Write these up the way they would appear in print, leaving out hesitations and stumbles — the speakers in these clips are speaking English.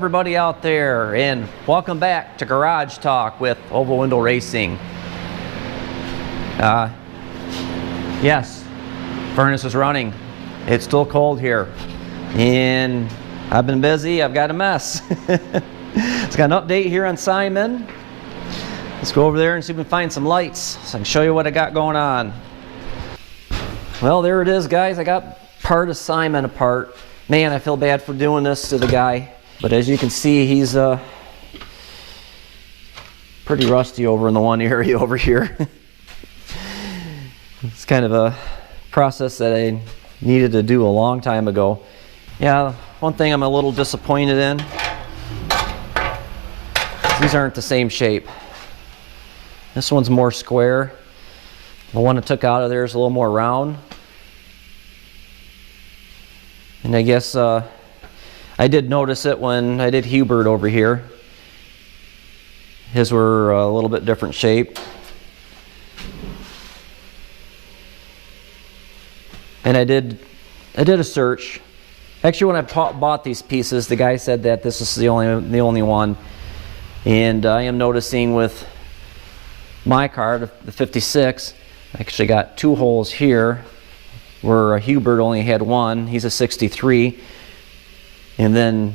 everybody out there, and welcome back to Garage Talk with Oval Window Racing. Yes, furnace is running. It's still cold here, and I've been busy. I've got a mess. It's got an update here on Simon. Let's go over there and see if we can find some lights so I can show you what I got going on. Well, there it is, guys. I got part of Simon apart. Man, I feel bad for doing this to the guy. But as you can see, he's pretty rusty over in the one area over here. It's kind of a process that I needed to do a long time ago. Yeah, one thing I'm a little disappointed in, these aren't the same shape. This one's more square. The one I took out of there is a little more round. And I guess I did notice it when I did Hubert over here. His were a little bit different shape. And I did a search. Actually, when I bought these pieces, the guy said that this is the only one. And I am noticing with my car, the 56, I actually got two holes here, where Hubert only had one. He's a 63. And then,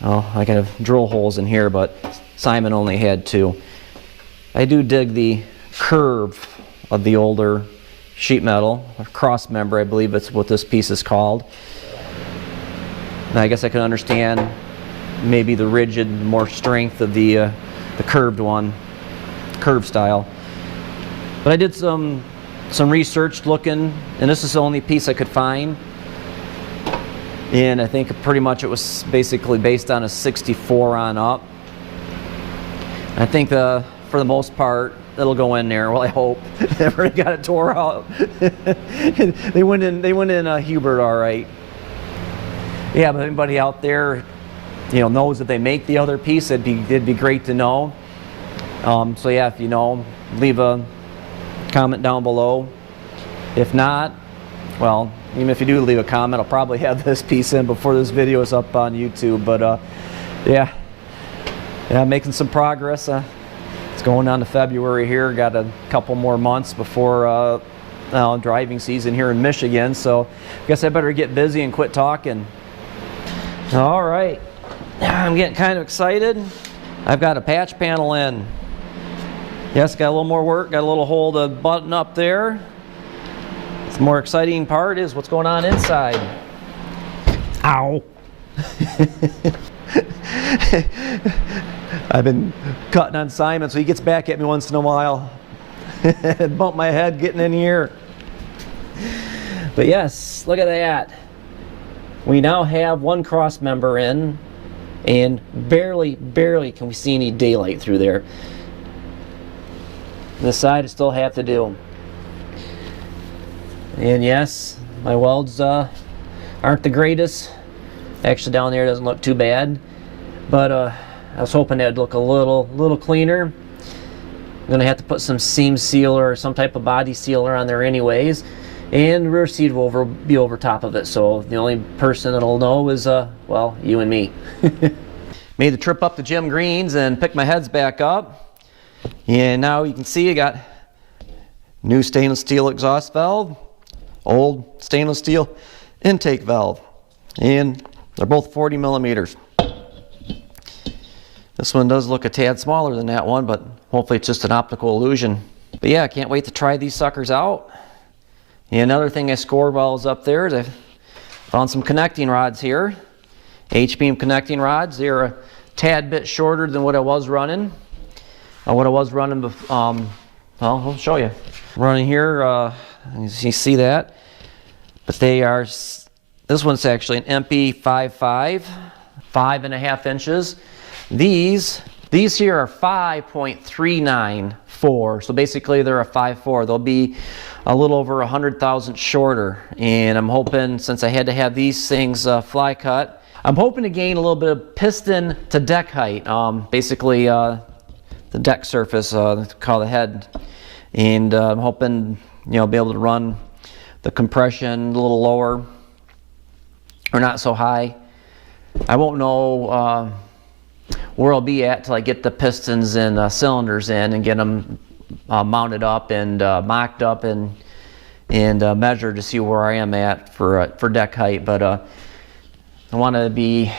I got drill holes in here, but Simon only had two. I do dig the curve of the older sheet metal, or cross member, I believe it's what this piece is called. And I guess I can understand maybe the rigid, more strength of the curved one, curved style. But I did some research looking, and this is the only piece I could find. And I think pretty much it was basically based on a 64 on up. I think for the most part it'll go in there. Well, I hope. They've already got it tore out. They went in Hubert all right. Yeah, but anybody out there, knows that they make the other piece, it'd be great to know. So yeah, if you know, leave a comment down below. If not, well, even if you do leave a comment, I'll probably have this piece in before this video is up on YouTube. But yeah, making some progress. It's going on to February here. Got a couple more months before driving season here in Michigan. So I guess I better get busy and quit talking. All right, I'm getting kind of excited. I've got a patch panel in. Yes, got a little more work. Got a little hole to button up there. The more exciting part is what's going on inside. Ow. I've been cutting on Simon, so he gets back at me once in a while. Bump my head getting in here. But yes, look at that. We now have one cross member in, and barely can we see any daylight through there. This side I still have to do. And yes, my welds aren't the greatest. Actually, down there doesn't look too bad, but I was hoping that'd look a little cleaner. I'm gonna have to put some seam sealer or some type of body sealer on there anyways, and rear seat will be over top of it. So the only person that'll know is well, you and me. Made the trip up to Jim Green's and picked my heads back up, and now you can see I got new stainless steel exhaust valve, old stainless steel intake valve, and they're both 40 millimeters. This one does look a tad smaller than that one, but hopefully it's just an optical illusion. But yeah, I can't wait to try these suckers out. And another thing I scored while I was up there is I found some connecting rods here. H-beam connecting rods. They're a tad bit shorter than what I was running. Well, I'll show you. Running here, you see that, but they are, this one's actually an MP55, 5.5 inches. These here are 5.394, so basically they're a 5.4. They'll be a little over 100 thousandths shorter, and I'm hoping, since I had to have these things fly cut, I'm hoping to gain a little bit of piston to deck height. Basically the deck surface, call the head, and I'm hoping be able to run the compression a little lower or not so high. I won't know where I'll be at till I get the pistons and cylinders in and get them mounted up and mocked up and measured to see where I am at for deck height. But I want to be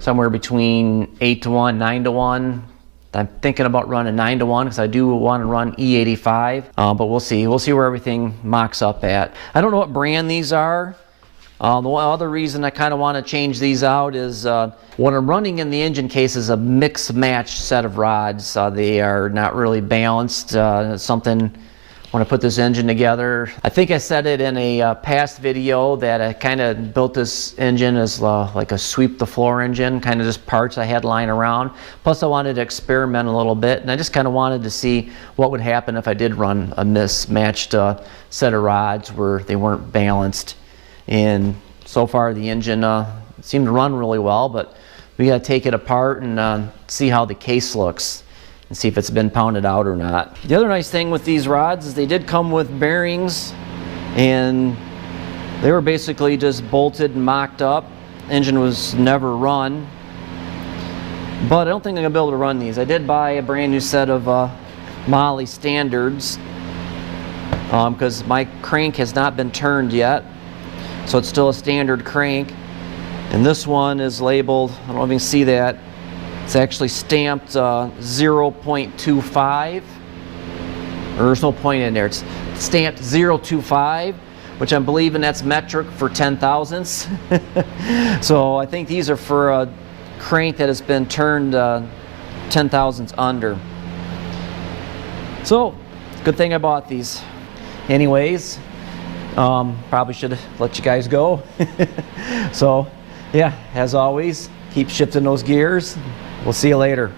somewhere between 8 to 1, 9 to 1. I'm thinking about running 9 to 1 because I do want to run E85, but we'll see. We'll see where everything mocks up at. I don't know what brand these are. The one other reason I kind of want to change these out is what I'm running in the engine case is a mix-match set of rods. They are not really balanced. Something when I put this engine together. I think I said it in a past video that I kind of built this engine as like a sweep the floor engine, kind of just parts I had lying around. Plus I wanted to experiment a little bit, and I just kind of wanted to see what would happen if I did run a mismatched set of rods where they weren't balanced. And so far the engine seemed to run really well, but we got to take it apart and see how the case looks and see if it's been pounded out or not. The other nice thing with these rods is they did come with bearings, and they were basically just bolted and mocked up. Engine was never run, but I don't think I'm gonna be able to run these. I did buy a brand new set of Mahle standards because my crank has not been turned yet, so it's still a standard crank. And this one is labeled, I don't know if you can see that, it's actually stamped 0.25, or there's no point in there. It's stamped 0.25, which I'm believing that's metric for 10,000ths. So I think these are for a crank that has been turned 10,000ths under. So good thing I bought these. Anyways, probably should have let you guys go. So yeah, as always, keep shifting those gears. We'll see you later.